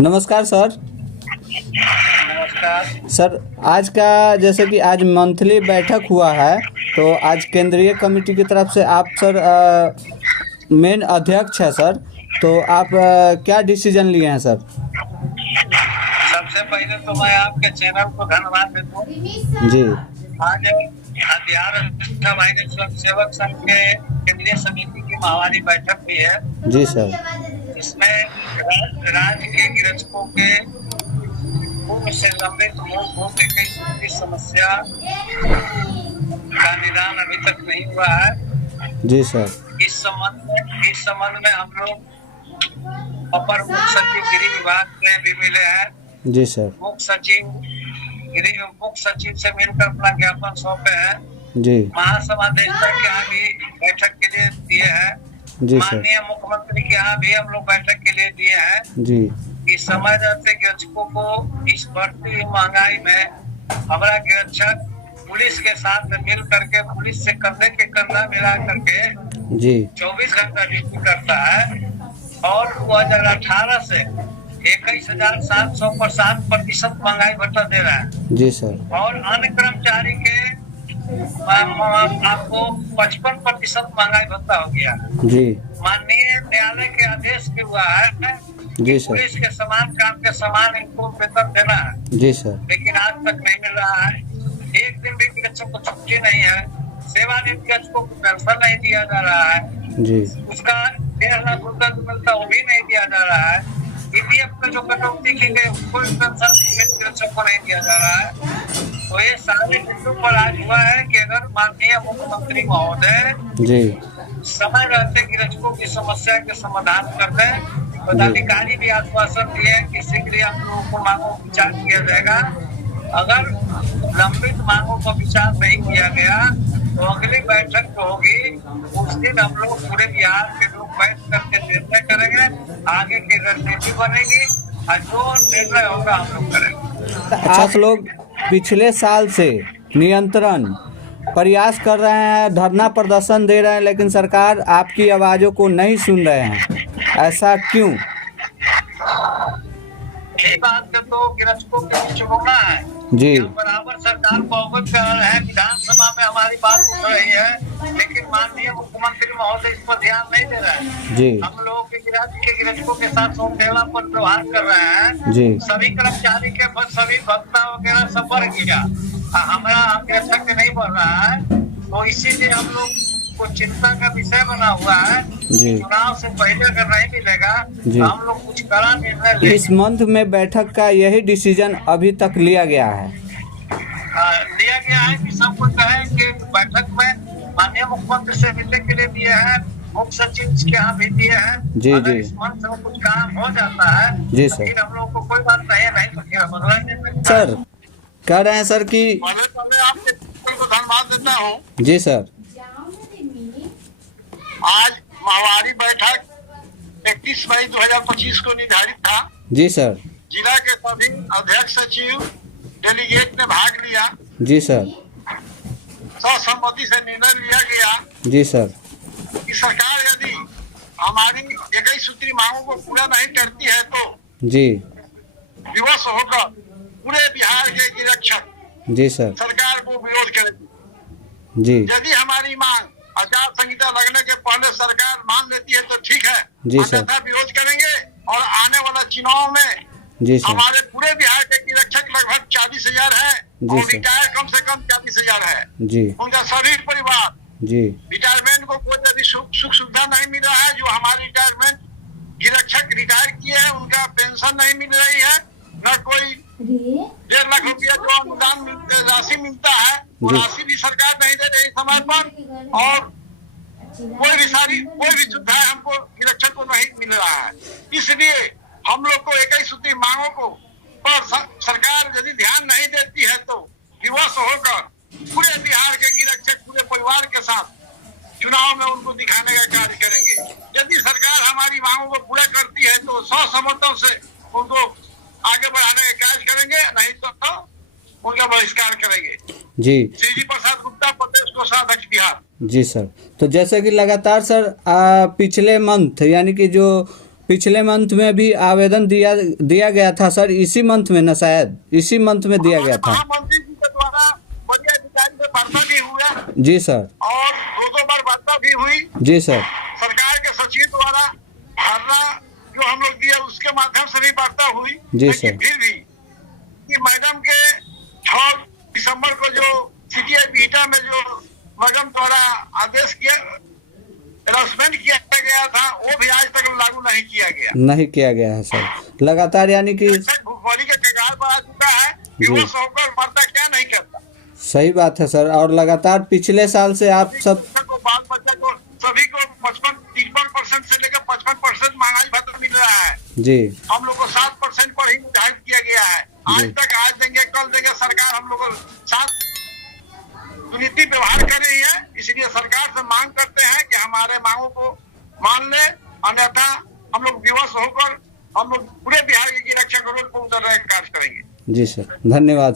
नमस्कार सर। नमस्कार। सर आज का जैसे कि आज मंथली बैठक हुआ है, तो आज केंद्रीय कमेटी की तरफ से आप सर मेन अध्यक्ष है सर, तो आप क्या डिसीजन लिए हैं सर? सबसे पहले तो मैं आपके चैनल को धन्यवाद देता हूँ। जी आज बिहार वाहिनी स्वयंसेवक संघ के केंद्रीय समिति की माहवारी बैठक हुई है। जी सर। इसमें राज्य के गिरफ्तों के पूर्व से लंबित मूलभूत की समस्या का निदान अभी तक नहीं हुआ है। जी सर। इस संबंध में हम लोग अपर मुख्य सचिव गृह विभाग से भी मिले हैं। जी सर। मुख्य सचिव से मिलकर अपना ज्ञापन सौंपे हैं। जी। महासमादेष्टा के यहाँ भी बैठक के लिए दिए हैं। जी सर। माननीय मुख्यमंत्री के यहाँ भी हम लोग बैठक के लिए दिए हैं। जी। इस समय रहते गिरक्षकों को इस बढ़ती हुई महंगाई में हमारा गिरक्षक पुलिस के साथ मिल करके पुलिस से कंधे के कंधा मिला करके जी 24 घंटा ड्यूटी करता है और 2018 से 21,700 पर 7% महंगाई भत्ता दे रहा है। जी सर। और अन्य कर्मचारी के आपको 55% महंगाई भत्ता हो गया। जी। माननीय न्यायालय के आदेश भी हुआ है जी सर। पुलिस के समान काम के समान इनको वेतन देना है। जी सर। लेकिन आज तक नहीं मिल रहा है। एक दिन भी गिरक्षक को छुट्टी नहीं है। सेवानिवृत्त गिरक्षकों को पेंशन नहीं दिया जा रहा है। जी। उसका 1.5 लाख रुपया जो मिलता वो भी नहीं दिया जा रहा है। ईपीएफ में जो कटौती की गई उसको पेंशन गिरक्षक को नहीं दिया जा रहा है। तो ये सारे मुद्दों पर आज हुआ है कि अगर माननीय मुख्यमंत्री महोदय जी समय रहते गिरक्षकों की समस्या के समाधान कर दें। पदाधिकारी भी आश्वासन दिए कि शीघ्र हम लोगों को मांगों पर विचार किया जाएगा। अगर लंबित मांगों पर विचार नहीं किया गया तो अगली बैठक जो होगी उस दिन हम लोग पूरे बिहार के लोग बैठ करके निर्णय करेंगे। आगे की रणनीति बनेगी और जो निर्णय होगा हम लोग करेंगे। आप लोग पिछले साल से नियंत्रण प्रयास कर रहे हैं, धरना प्रदर्शन दे रहे हैं, लेकिन सरकार आपकी आवाज़ों को नहीं सुन रहे हैं, ऐसा क्यों? यही बात का तो गिरक्षकों के बीच होना है जी। हम बराबर सरकार को अवगत कर रहे हैं। विधानसभा में हमारी बात उठ रही है लेकिन माननीय मुख्यमंत्री महोदय इस पर ध्यान नहीं दे रहे हैं। जी। हम लोगों के गिरक्षकों के साथ सौतेला पर व्यवहार कर रहे हैं। जी। सभी कर्मचारी के सभी भत्ता वगैरह सब बढ़ गया, हमारा गिरक्षक नहीं बढ़ रहा है। तो इसीलिए हम लोग को चिंता का विषय बना हुआ है। जी। चुनाव से पहले अगर नहीं मिलेगा जी। तो हम लोग कुछ कड़ा निर्णय लेंगे। इस मंथ में बैठक का यही डिसीजन अभी तक लिया गया है। लिया गया है कि सब कुछ कहे कि बैठक में माननीय मुख्यमंत्री से मिलने के लिए दिए हैं, मुख्य सचिव के यहाँ भी दिए हैं। जी। अगर जी इस मंथ में कुछ काम हो जाता है जी तो सर। फिर हम लोग को कोई बात नहीं तो फिर हम अगला निर्णय सर कह रहे हैं सर कि पहले आपके को धन्यवाद देता हूँ। जी सर। आज माहवारी बैठक 31 मई 2025 को निर्धारित था। जी सर। जिला के सभी अध्यक्ष सचिव डेलीगेट ने भाग लिया। जी सर। सर्वसम्मति से निर्णय लिया गया जी सर। कि सरकार यदि हमारी 21 सूत्री मांगों को पूरा नहीं करती है तो जी। विवश होकर पूरे बिहार के गिरक्षक जी सर। सरकार को विरोध करेगी। जी। यदि हमारी मांग आचार संहिता लगने के पहले सरकार मान लेती है तो ठीक है, जी सर। अन्यथा विरोध करेंगे। और आने वाला चुनाव में जी सर। हमारे पूरे बिहार के गिरक्षक लगभग 40,000 है जी और सर। रिटायर कम से कम 40,000 है। जी। उनका सभी परिवार जी। रिटायरमेंट को कोई अभी सुख सुविधा नहीं मिल रहा है। जो हमारे रिटायरमेंट गिरक्षक रिटायर किए हैं उनका पेंशन नहीं मिल रही है, न कोई 1.5 लाख रुपया जो अनुदान राशि मिलता है वो जी। राशि भी सरकार नहीं दे रही समय पर। और कोई भी सुविधा हमको गिरक्षक को नहीं मिल रहा है। इसलिए हम लोग को 21 सूत्री मांगों को पर सरकार यदि ध्यान नहीं देती है तो विवश होकर पूरे बिहार के गिरक्षक पूरे परिवार के साथ चुनाव में उनको दिखाने का कार्य करेंगे। यदि सरकार हमारी मांगों को पूरा करती है तो 100 समर्थन से उनको आगे बढ़ाने का कार्य करेंगे, नहीं तो उनका बहिष्कार करेंगे। जी। श्री प्रसाद गुप्ता, प्रदेश कोषाध्यक्ष बिहार। जी सर। तो जैसे कि लगातार सर पिछले मंथ यानी कि जो पिछले मंथ में भी आवेदन दिया गया था सर, इसी मंथ में ना, शायद इसी मंथ में दिया गया था। महामंत्री जी के द्वारा बड़े अधिकारी से वार्ता भी हुआ जी सर। और 2 बार वार्ता भी हुई। जी सर। सरकार के सचिव द्वारा धरना जो हम लोग दिया उसके माध्यम से भी वार्ता हुई। जी लेकिन सर। फिर भी कि मैडम के 6 दिसंबर को जो सीटीआई बीटा में जो मैडम द्वारा आदेश किया, अनाउंसमेंट किया गया था, वो भी आज तक लागू नहीं किया गया। नहीं किया गया है सर, लगातार, यानी कि भुखमरी के कगार पर आ चुका है कि जी। वो सौकर वार्ता क्या नहीं करता। सही बात है सर। और लगातार पिछले साल से आप सब को बाल बच्चा को सभी को 53% से लेकर 55% महंगाई भत्ता मिल रहा है। जी। हम लोग को 7% पर ही निर्धारित किया गया है। आज जी। तक आज देंगे कल देंगे, सरकार हम लोग को साथ दुर्नीति व्यवहार कर रही है। इसलिए सरकार से मांग करते हैं कि हमारे मांगों को मान ले, अन्यथा हम लोग विवश होकर हम लोग पूरे बिहार की रक्षा को उतर रहे कार्य करेंगे। जी सर, धन्यवाद।